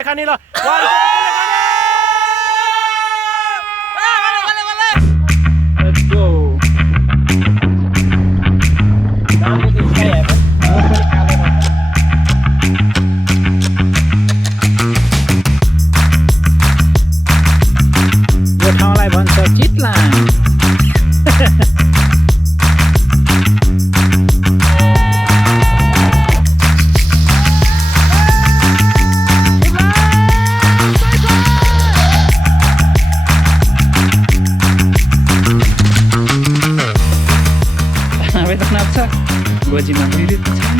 kulekhani ल Let's go. यो ठाउँलाई भन्छ चितलाङ गोजीमा विरुद्ध छैन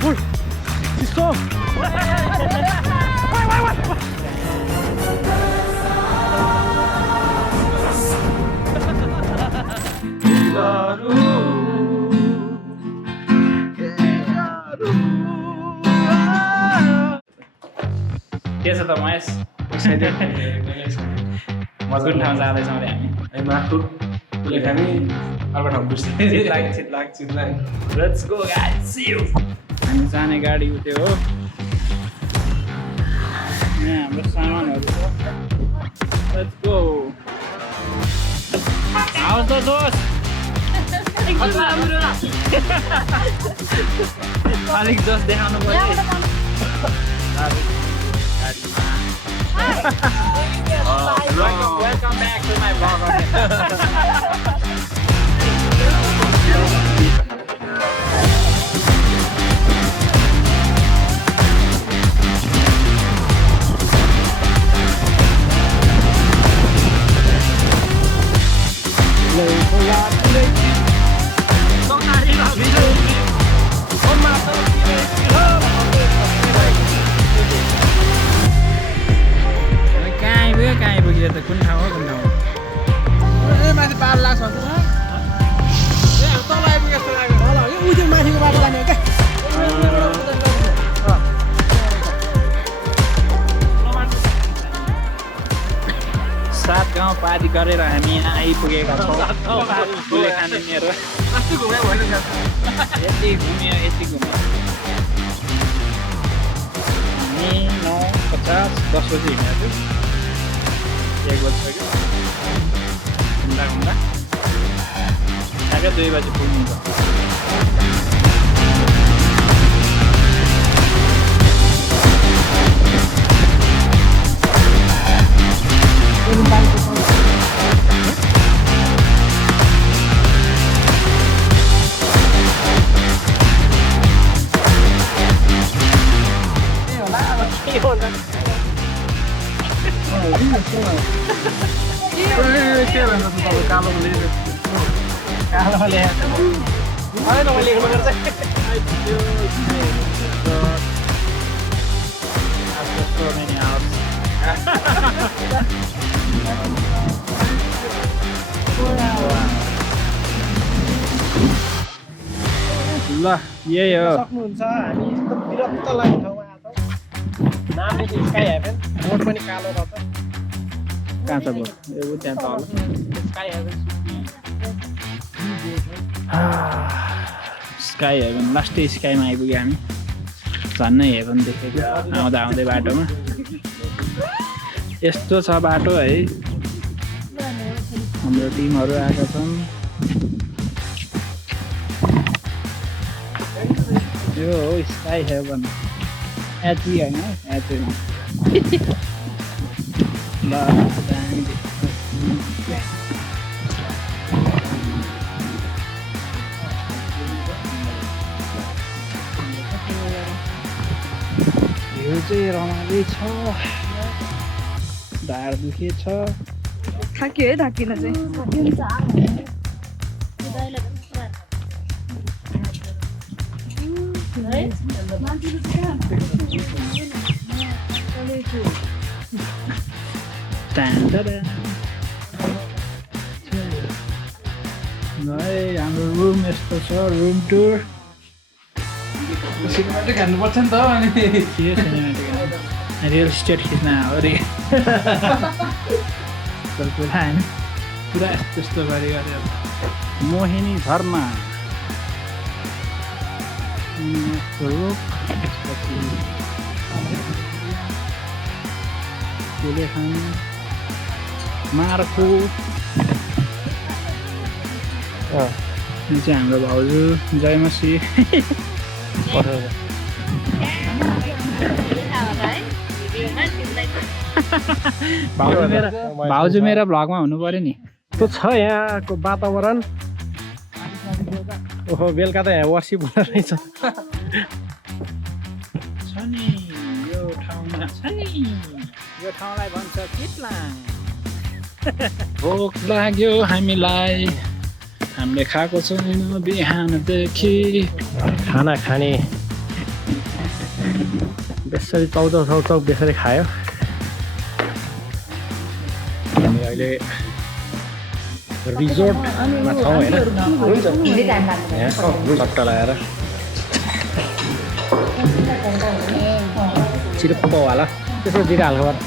Hold. Stop. के छ त महेश मजबुत ठाउँ जाँदैछौँ अरे हामी माथु कुलेखानी अर्को ठाउँ बुझ्छ Chitlang Let's go guys, see you. हामी जाने गाडी उठ्यो हो यहाँ हाम्रो सामानहरू छ Let's go. How's the doors? अलिक जोस देखाउनु पर्यो Welcome back to my vlog. कहाँ पुगेर त कुन ठाउँ हो कुन ठाउँ माथि पार लाग्छ तल आइपुगे जस्तो लाग्यो उयो माथिको बाटो जाने हो क्या 7 गाउँ पारी गरेर हामी यहाँ आइपुगेका छौँ कुलेखानी मेरो अस्ति घुम्यो भने यति घुम्यो हामी 9:50 10 बजी हिँडेको थियो 1 बजिसक्यो घुम्दा ठ्याक्कै 2 बजी पुग्नुहुन्छ ल यही हो सक्नुहुन्छ हामी एकदम विरक्त लाग्ने ठाउँमा आछौँ नाम चाहिँ स्काई हेभन बोर्ड पनि कालो रहेछ कहाँ छ बोर्ड यो त्यहाँ तल स्काई हेभन स्काई हेभन लास्टै स्काईमा आइपुग्यो हामी झन्नै हेभन देखेको आउँदै बाटोमा यस्तो छ बाटो है हाम्रो टिमहरू आएका छन् यो हो स्काई हेभन एची होइन एची ल यो चाहिँ रमाइलो छ ढाड दुखेछ थाक्यो है थाकिन चाहिँ हाम्रो रुम यस्तो छ रुम टुर सिनेमेटिक हान्नुपर्छ नि त अनि रियल इस्टेट खिच्न अरे पुरा होइन पुरा यस्तो गरी गरेर मोहिनी झरना कुलेखानी मार्को यो चाहिँ हाम्रो भाउजू जयमसी भाउजू मेरो भ्लगमा हुनु पर्यो नि त्यो छ यहाँको वातावरण ओहो बेलुका त यहाँ वर्सिप हुँदो रहेछ छ नि यो ठाउँमा छ नि यो ठाउँलाई भन्छ चितलाङ भोक लाग्यो हामीलाई हामीले खाएको छैनौँ बिहानदेखि खाना खाने बेसरी चौध बेसरी खायो हामी अहिले रिजोर्टमा छौँ होइन चट्टा लगाएर चिरुप्प होला त्यसो दिइहाल्नु पर्छ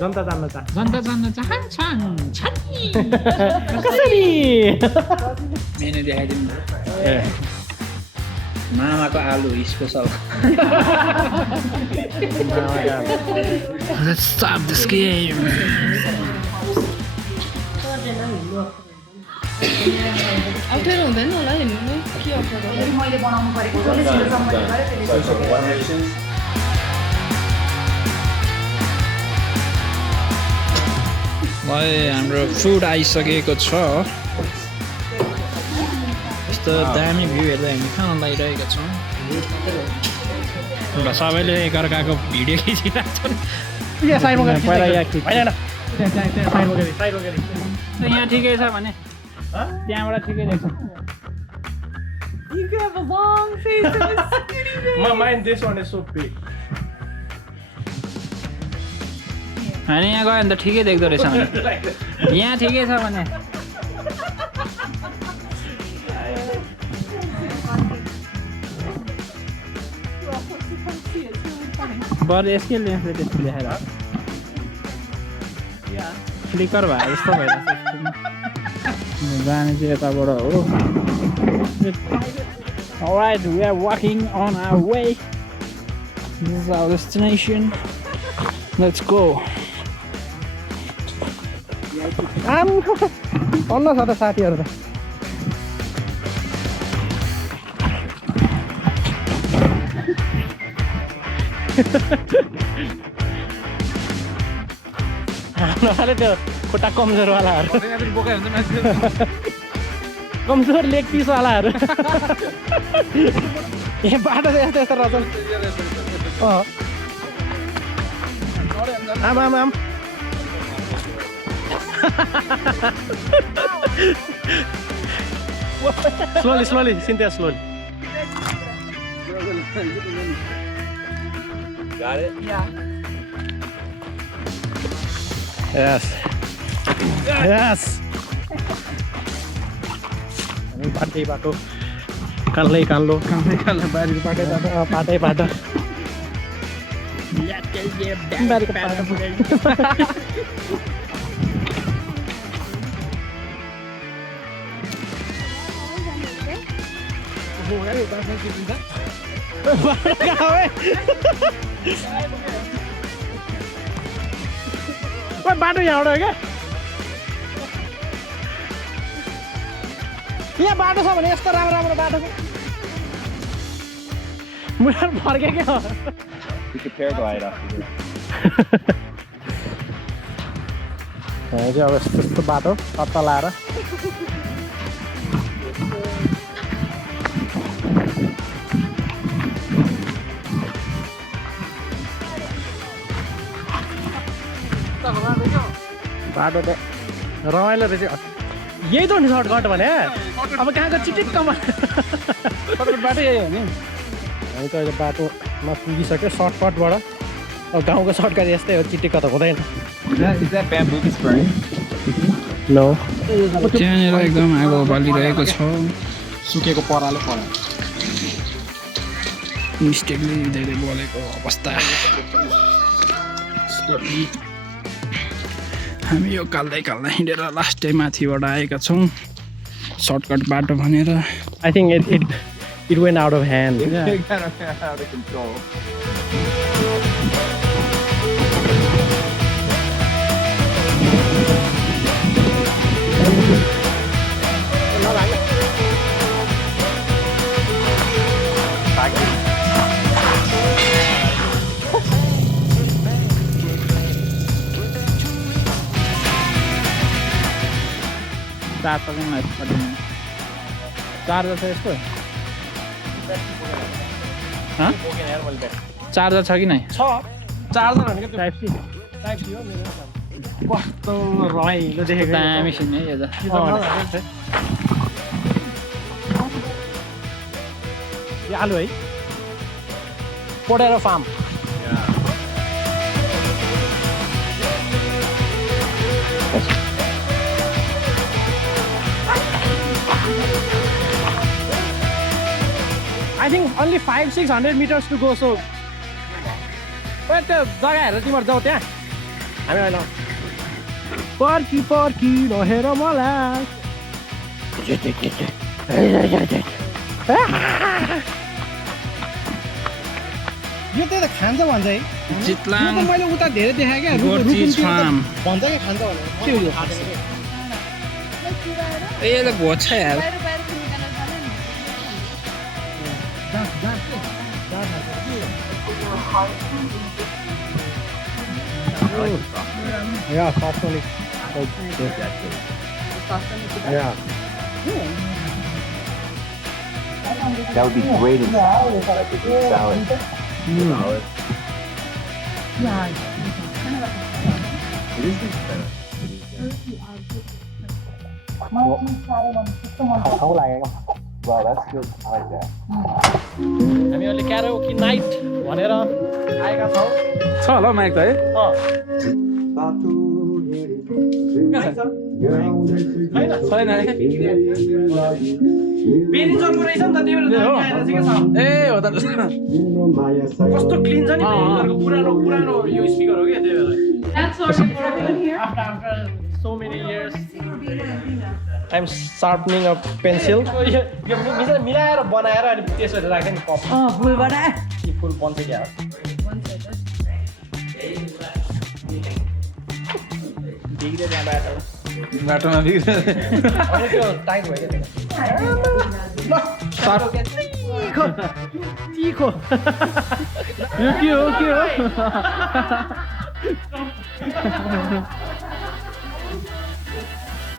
जनता जान्न चाहन्छन् कसरी मेनु देखाइदिनु मामाको आलु special Let's stop this game. अप्ठ्यारो हुँदैन होला हेर्नु नै के अप्ठ्यारो मैले बनाउनु परेको हाम्रो फुड आइसकेको छ यस्तो दामी भ्यू हेर्दै हामी खान लागिरहेका छौँ र सबैले एकअर्काको भिडियो खिचिरहेको छन् यहाँ ठिकै छ भने त्यहाँबाट ठिकै देख्छ You have a long face and a skinny face. Mine, this one is so big. होइन यहाँ गयो भने त ठिकै देख्दो रहेछ भने यहाँ ठिकै छ भने बरु यसकै लेन्सले त्यस्तो देखाएर फ्लिकर भए जस्तो भइरहेछ जाने चाहिँ यताबाट हो Alright, we are walking on our way. This is our destination. Let's go. Anna छ त साथीहरू त त्यो खुट्टा कमजोरवालाहरू कमजोर लेग पिसवालाहरू यहाँ बाटो चाहिँ यस्तो यस्तो रहेछ आम आम आम slowly, Cynthia, slowly. Got it? Yeah. Yes. Patai bato. Kanlai kanlo. Bari pato. Bari pato. कोही बाटो यहाँबाट हो क्या यहाँ बाटो छ भने यस्तो राम्रो राम्रो बाटो छ मुला फर्के के हो We could paraglide after this. अब यस्तो बाटो तत्ता लाएर बाटो त रमाइलो रहेछ यही त हो नि सर्टकट भने अब कहाँको चिटिक्कमा बाटो यही हो नि हामी त अहिले बाटोमा पुगिसक्यो सर्टकटबाट अब गाउँको सर्टकट यस्तै हो चिटिक्क त हुँदैन Is that bamboo spray? No त्यहाँनिर एकदम आगो बालिरहेको छ सुकेको पराले परा मिस्टेकले धेरै बोलेको अवस्था हामी यो काल्दै हिँडेर लास्ट टाइम माथिबाट आएका छौँ सर्टकट बाटो भनेर I think it went out of hand It got out of control. Charger छ यस्तो चार्जर छ कि नै छ चार्जर भनेको टाइप सी टाइप सी हो मेरो कस्तो रमाइलो देखेको दामी सिन है यो त यो आलु है पोटेरो farm I think only 500-600 meters to go, so त्यो जग्गा हेरेर तिमीहरू जाऊ त्यहाँ हामी होइन पर्खी नहेर मलाई यो त्यही त खान्छ भन्छ है चितलाङ मैले उता धेरै देखाएँ क्या गोर्चिज फार्म भन्छ क्या खान्छ भनेर के हो यो ए त भोज छ यार Yeah, softly. Yeah. That would be great in salad. Like a good salad. Salad. It is expensive. खाउ लाग्यो Wow, that's good. I like that. हामी अहिले क्यारोकी नाइट भनेर आएका छौँ छ होला माइक त है छैन है बेरिजनको रहेछ नि त त्यो ए हो त कस्तो क्लिन छ नि बेरिजनको पुरानो पुरानो यो स्पिकर हो क्या त्यही भएर after so many years I'm sharpening a pencil यो मिलाएर बनाएर अनि त्यसरी राख्यो नि कप फुल बनाए कि फुल बन्छ क्या बिग्रे त्यहाँ बाटोमा बिग्रियो अनि त्यो टाइट भयो क्या तिखो यो के हो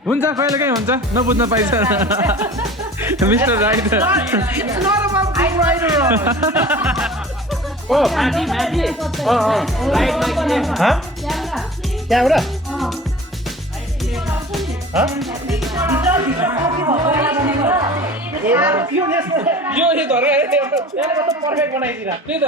हुन्छ कहिले काहीँ हुन्छ नबुझ्न पाइन्छ मिस्टर राइटर त्यहाँबाट यो धर पर्फेक्ट बनाइदिएर त्यही त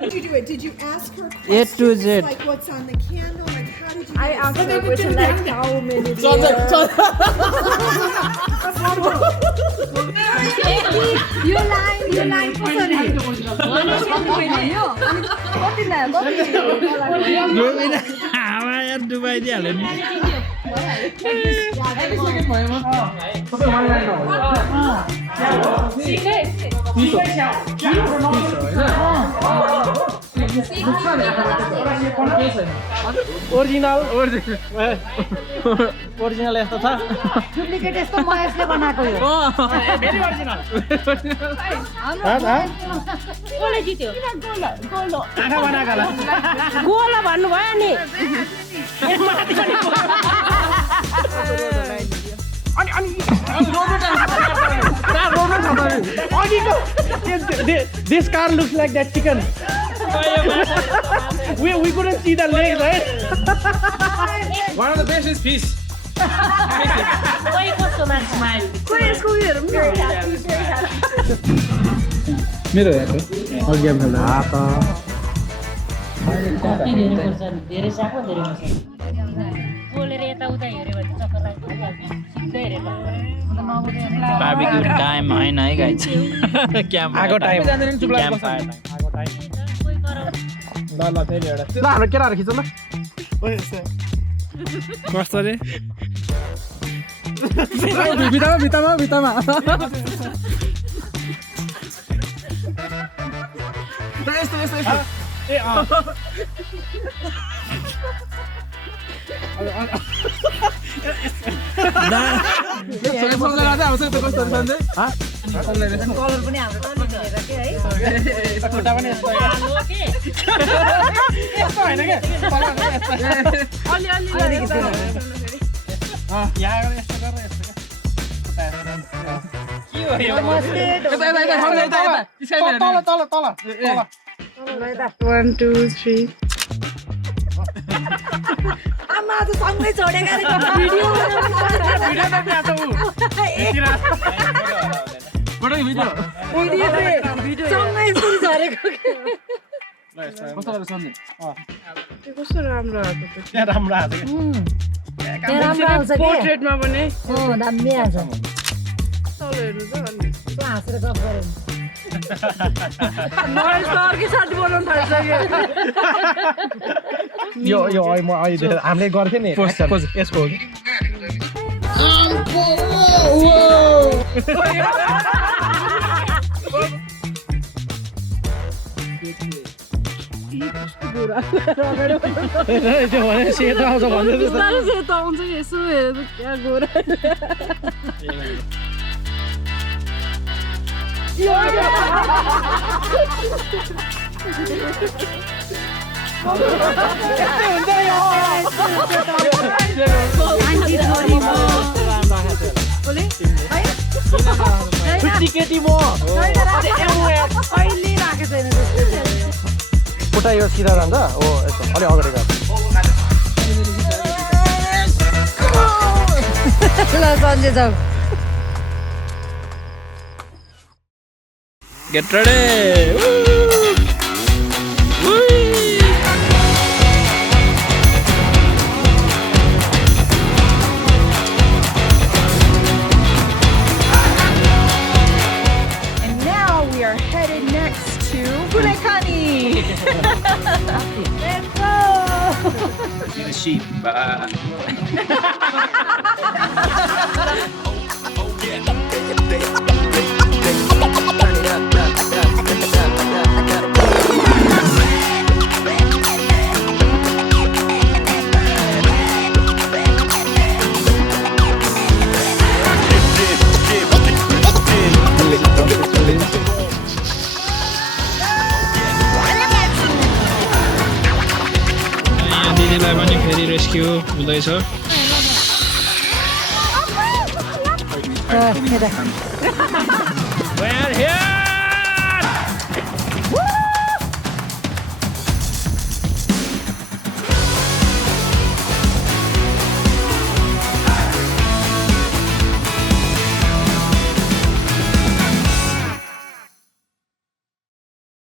Did you do it? Did you ask her A to questions, Z. like what's on the candle? Like how did you? I asked her a question like how many यो line कसरी अनि कति लाग्यो यार डुबाइदिहाल्यो नि ओरिजिनल यस्तो छ duplicate यस्तो महेशले बनाएको यो भेरी ओरिजिनल कसले जित्यो आँखा बनाएको होला गोलो भन्नुभयो नि This car looks like that chicken. we couldn't see the legs, right? One of the best is fish. कोही कस्तो मान्छे मेरो हेर्नु अघि कति धेरै पर्छ धेरै साको धेरै पर्छ बोलेर यताउता हेऱ्यो भने चक्कर लाग्छ सिधै हेरेर बार्बिक्यू टाइम हैन है गाइस क्याम्प आगो टाइम क्याम्प फायर टाइम ल फेरि एउटा ल हाम्रो केटाहरु खिच्छ ल कस्तो रे भित्तामा कलर पनि हाम्रो हेरेर के है खुट्टा पनि यस्तो यस्तो हैन के अलि यहाँ गएर यस्तो गरेर यस्तो के तल 1 2 3 आमा त सँगै छोडेका भिडियो सँगै सुन झरेको कस्तो राम्रो आएको यहाँ राम्रो आएको राम्रो आउँछ के पोर्ट्रेटमा पनि दामी आउँछ तल हेर्नु त अनि हाँसेर गफ गऱ्यो मलाई त अर्कै साथी बनाउनु थालिसक्यो यो म अहिले हामीले गर्थ्यो नि यसको हो कि सेतो आउँछ भन्दै सेतो आउँछ यसो हेरेर क्या गोरा खुट्टा यो सिधा जान्छ हो यस्तो अलि अगाडि गयो ल सन्जय जाऊ Get ready! And now we are headed next to Kulekhani. Let's go! See the sheep. दिदीलाई पनि फेरि रेस्क्यु हुँदैछ We are here!